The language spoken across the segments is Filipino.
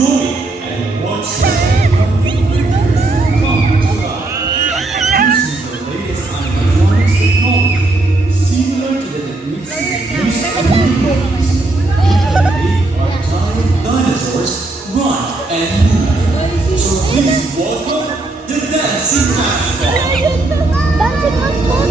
enjoy and watch the young creatures come to life using the latest animatronics technology, similar to the techniques used in the movies. Even make our giant dinosaurs run and move. So please welcome the Dancing Mascot. Dancing mascot.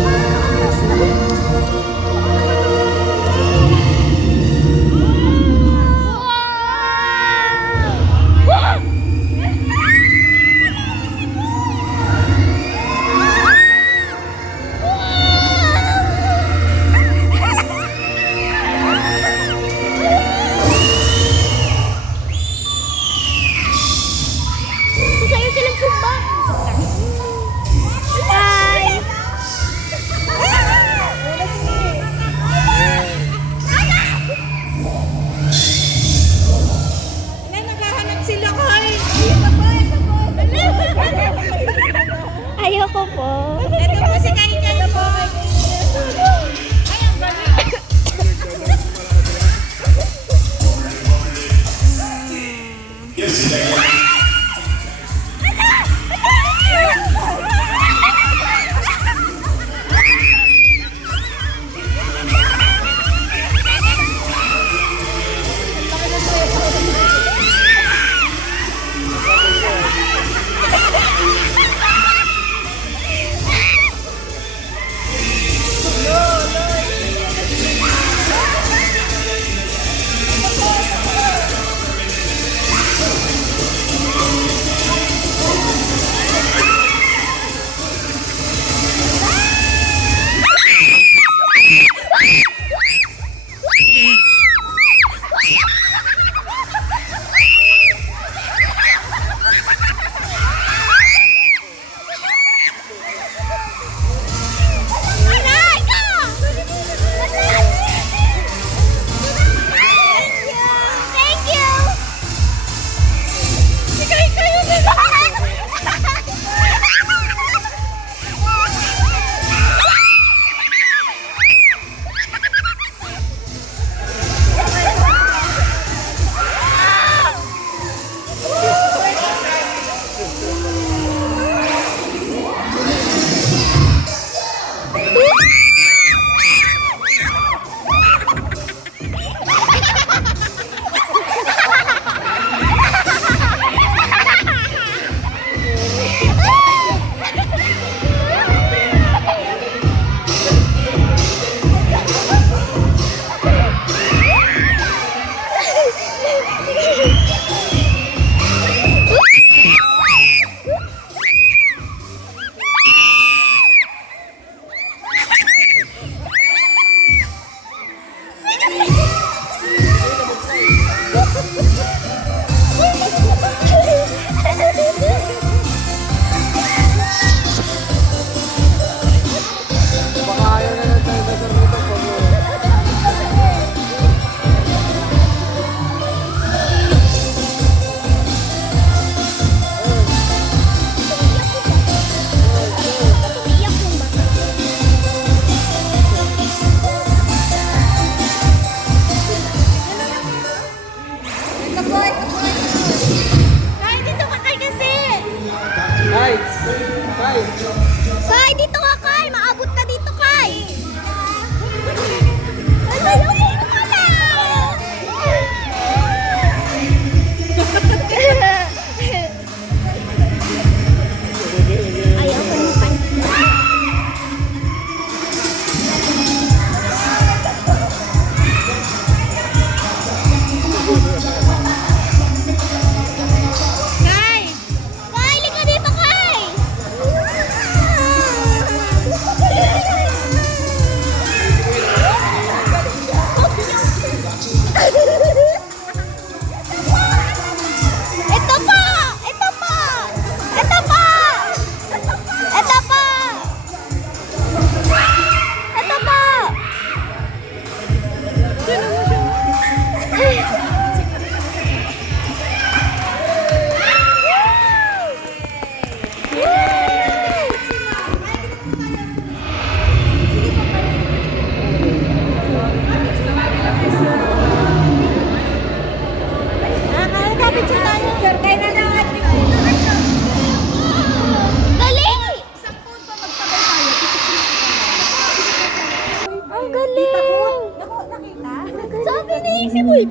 Si Boy!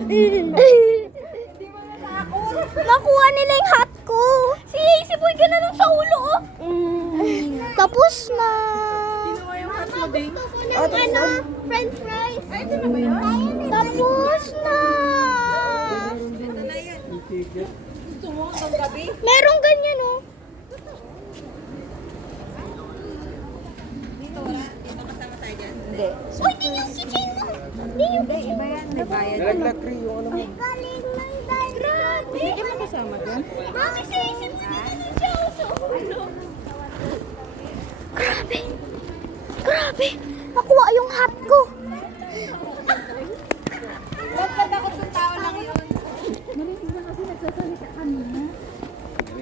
Nakuha nila yung hat ko. Si Boy ganun sa ulo, oh. Tapos na. Kinuha yung hat mo, babe. Ano? French fries. Ay, ito na ba yun? Tapos na. Ito na yan. Gusto mo hanggang gabi? Merong ganyan, oh. Dito wala? Dito kasama tayo dyan? Hindi. Uy, di yung si Chino. Di yung si Iba yan, may bayad. Nalaglag yung ano mo. galing ng grabe. Hindi mo kasama dyan? Mami, sa isip mo na siya sa ulo. Grabe. Grabe. Nakuha yung hat ko. Nagpatakot ng tao lang yun. Galing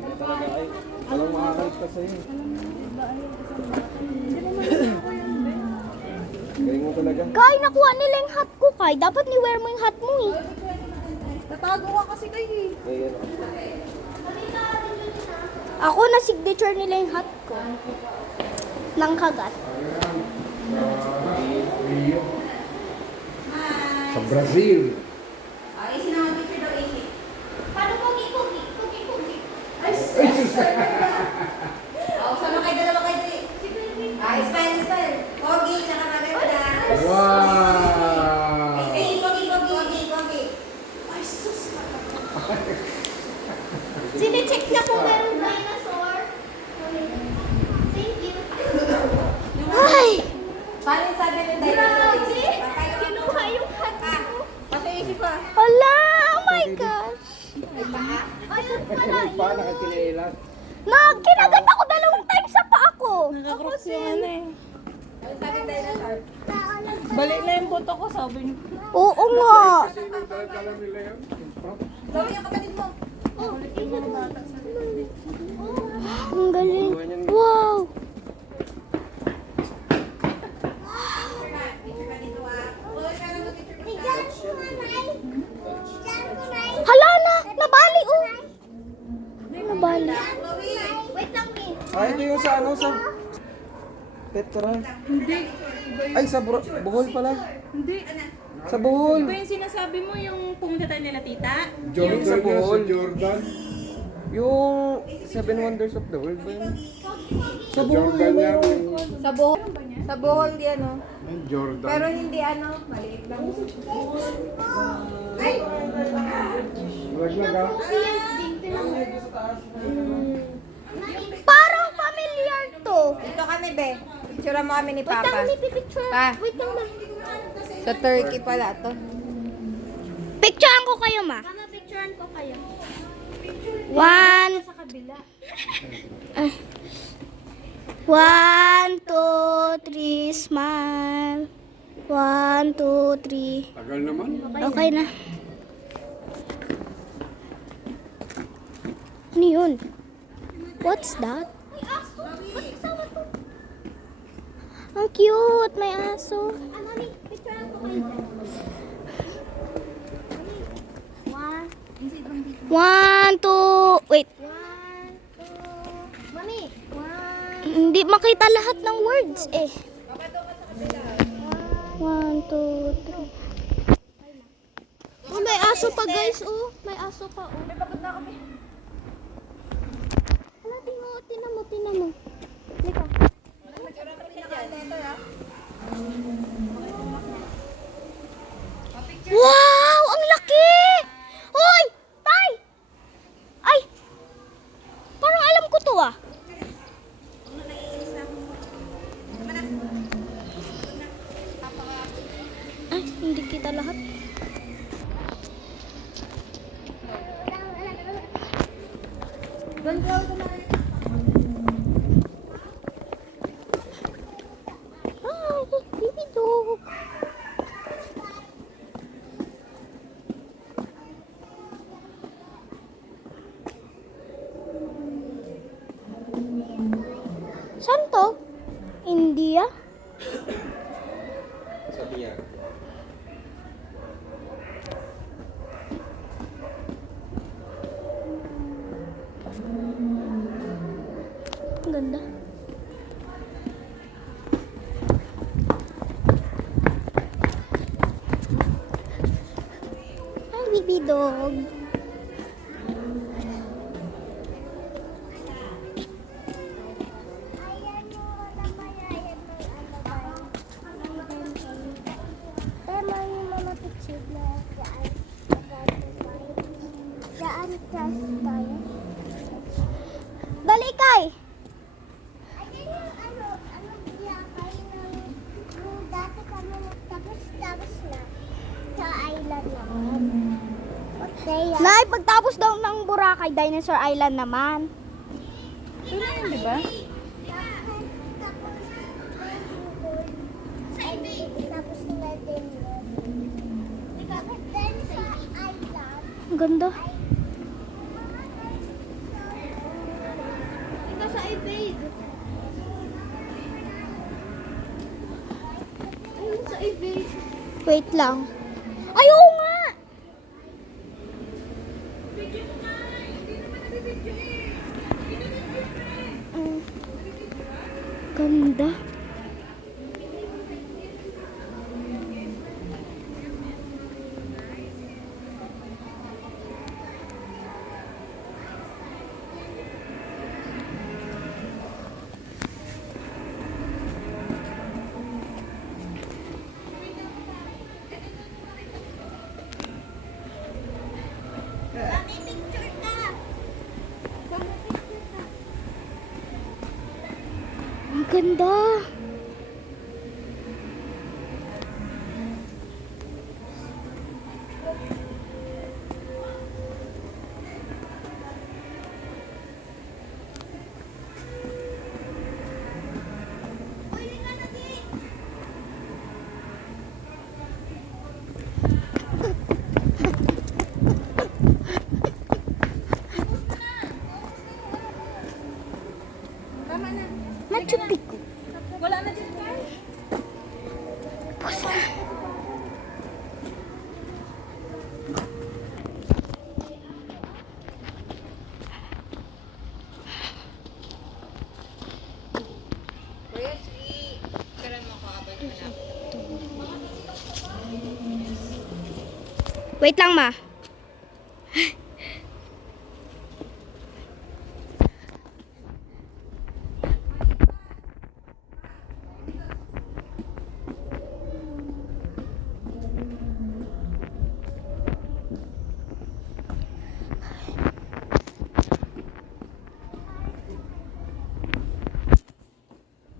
ka talaga ay. Walang makakait ka sa'yo. Galing mo talaga. Kay, nakuha nila yung hat ko, Kay. Dapat ni-wear mo yung hat mo, eh. Tatago ka kasi kayo eh. Ngayon. Ako na signature nila yung hat ko. Nang kagat. Sa Brazil. Ay, sinama picture daw, Amy. Paano pogi-pogi? Pogi-pogi. Sama kayo, dalawa kayo dali. Smile, smile. Pogi, tsaka maganda. Wow! Say, pogi, pogi, pogi, pogi. Ay, sus. Sine-check na kung merong dinosaur. Thank you. Ay! Paano yung sabi ng Grabe! dinosaur? Kinuha yung hat ko. Pati isip pa. Hala! Oh my gosh! Ayun pala Ay, pa, yun. nakakinilas. Kinagat ako 2 times sa paa ko. Nakakross yung ano eh. Ano sabi ng dinosaur? Balik na yung boto ko, sabi niyo. Oo nga. Dala nila yun. Sabi yung kapatid mo. Ang galing. Wow! Hala na! Nabali, oh! Nabali. Wait lang, Ah, ito yung sa ano, sa Petra. Hindi. Ay, sa Bohol pala. Hindi. Sa Bohol. Iba yung sinasabi mo yung pumunta tayo nila tita? Yung sa Bohol. Yung 7 Wonders of the World ba yun? Sa Bohol. Sa Bohol. Sa Bohol di ano. Jordan. Pero hindi ano, maliit lang. Laglag ah. Parang familiar to. Dito kami, be. Picture mo kami ni Wait lang, Papa. may pipicture. Pa. Wait lang na. Sa Turkey pala to. Picturean ko kayo, ma. Mama, picturean ko kayo. One. Sa kabila. 1, 2, 3, smile. 1, 2, 3. Tagal naman. Okay na. Ano yun? What's that? Ang cute! May aso. One, two, wait. Mami, hindi makita lahat ng words eh. 1, 2, 3. Oh, may aso pa guys, oh. May aso pa, oh. May pagod na kami. Hala, tinan mo. Lika. Wow! Ang laki! Hoy! Tay! Ay! Parang alam ko to ah. Ay, hindi kita lahat. Ay, baby dog. Saan to? India? Sabi niya. Ang ganda. dog. Dali, Kay. Nay, pagtapos daw ng Boracay, Dinosaur Island naman. Ito na yun, di ba? Tapos na din yun. Tapos Dinosaur Island. Ang ganda. Ito sa iPad. Ayun sa iPad. Wait lang. Ay, oo nga! Mm. Ganda. Ang ganda. Tama na. Machu Picchu. Wala na dito. Tapos na. Kuya, sweet. Kailan mo ako abay mo na? Wait lang, ma.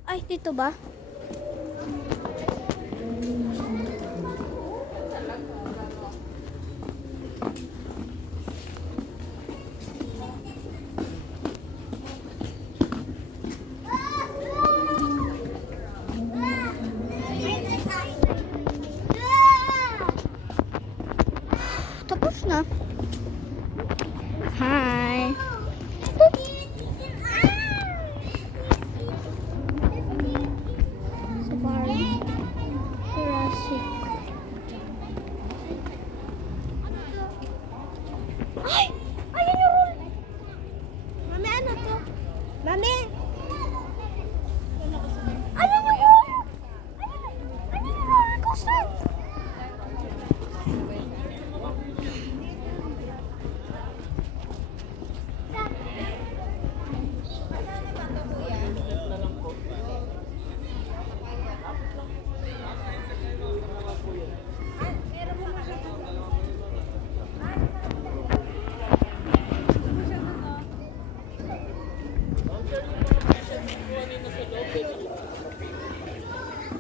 Ay, dito ba? Tapos na. Hi. Safari. Jurassic. Ay! Ayun yung roll! Mami, ano to? Mami! Ayun yung roll! Ayun yung roller coaster!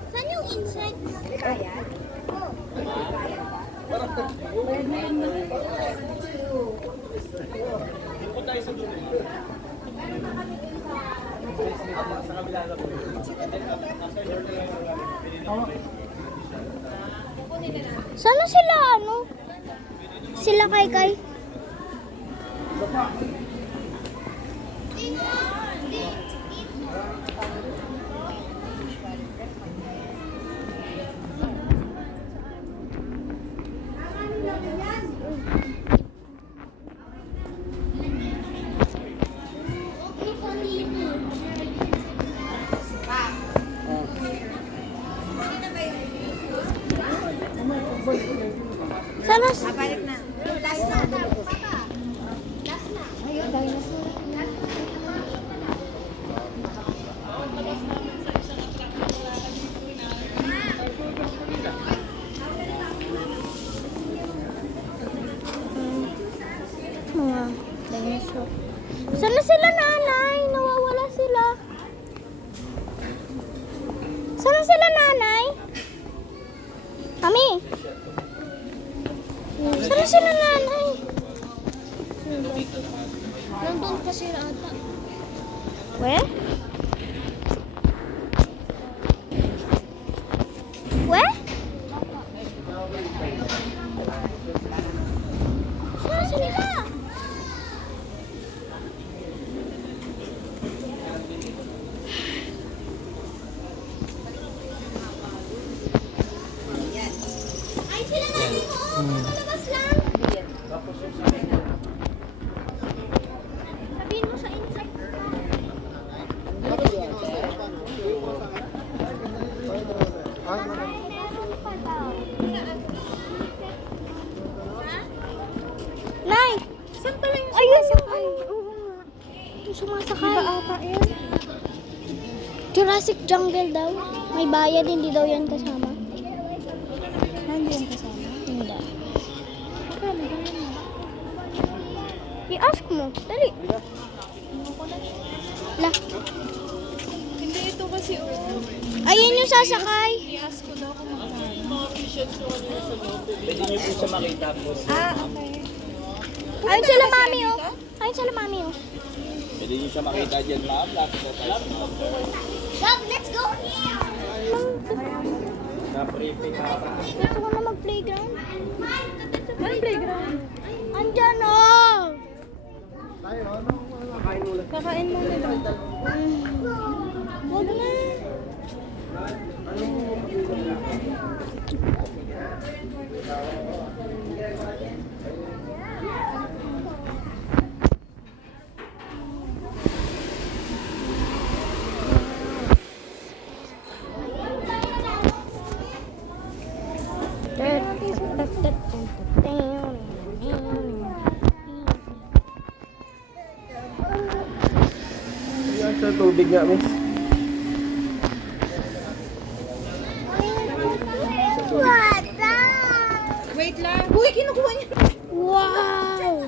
Saan yung insect? Sana sila ano? Sila kay. Sana Balik na. Saan sila nanay? Nandun pa sila ata. We? We? Saan sila? Ay, sila na dito. Palabas lang. Sabihin mo sa inside. Nay! Saan pala yung Ayun yung sumasakay? oo nga. Yung sumasakay. Iba ata yan. Jurassic Jungle daw. May bayad, hindi daw yan kasama. Hindi yan kasama. Hindi. Magkano ba yun? I-ask mo. Dali. La. Hindi ito kasi Ayun yung sasakay. i-ask ko daw kung magkano. Pwede niyo po siya makita po. Ah, okay. Ayun sila mami oh. Ayun sila mami oh. Pwede niyo siya makita dyan, ma'am. Lapit na tayo. Dad, let's go here! Na-briefing na. Gusto ko na mag-playground. Anong playground? Andyan oh! Kakain mo nila. Huwag na. Sa tubig nga, miss. Wait lang. Uy, kinukuha niya. Wow!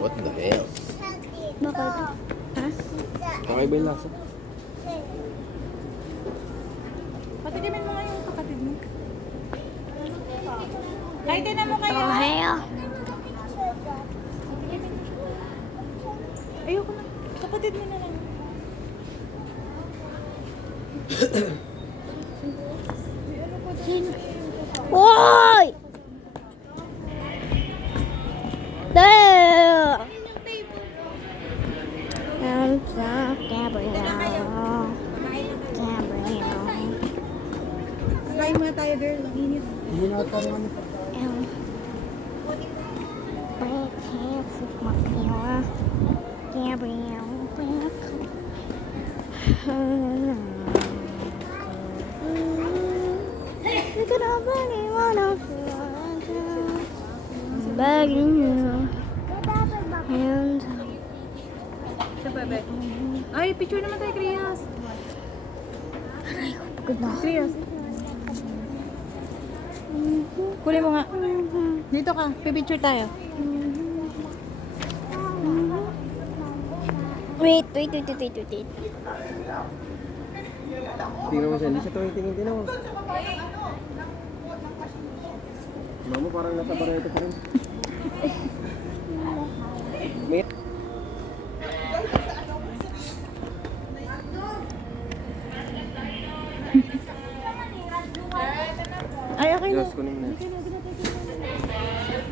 What the hell? Bakit? Ha? Kakaiba yung lasa. Patikimin mo nga yung kapatid mo. Kahit na mo kayo. Oheo. Ayoko na. Kapatid mo na lang. Woy! There! I'm so Gabrielle. Gabrielle. Kakain muna tayo, girl. Ang init. Break hands with my Kira. Gabrielle. Look at all the one of begging you. And Sa bebe. Ay, picture naman tayo, Krias. good na. Krias. Kunin mo nga. Dito ka. Pipicture tayo. Wait. Tingnan mo siya. Hindi siya tingin. Tingnan mo. Mama, parang nasa barito pa rin. Mate. Ay, okay na. Yes, kunin mo na.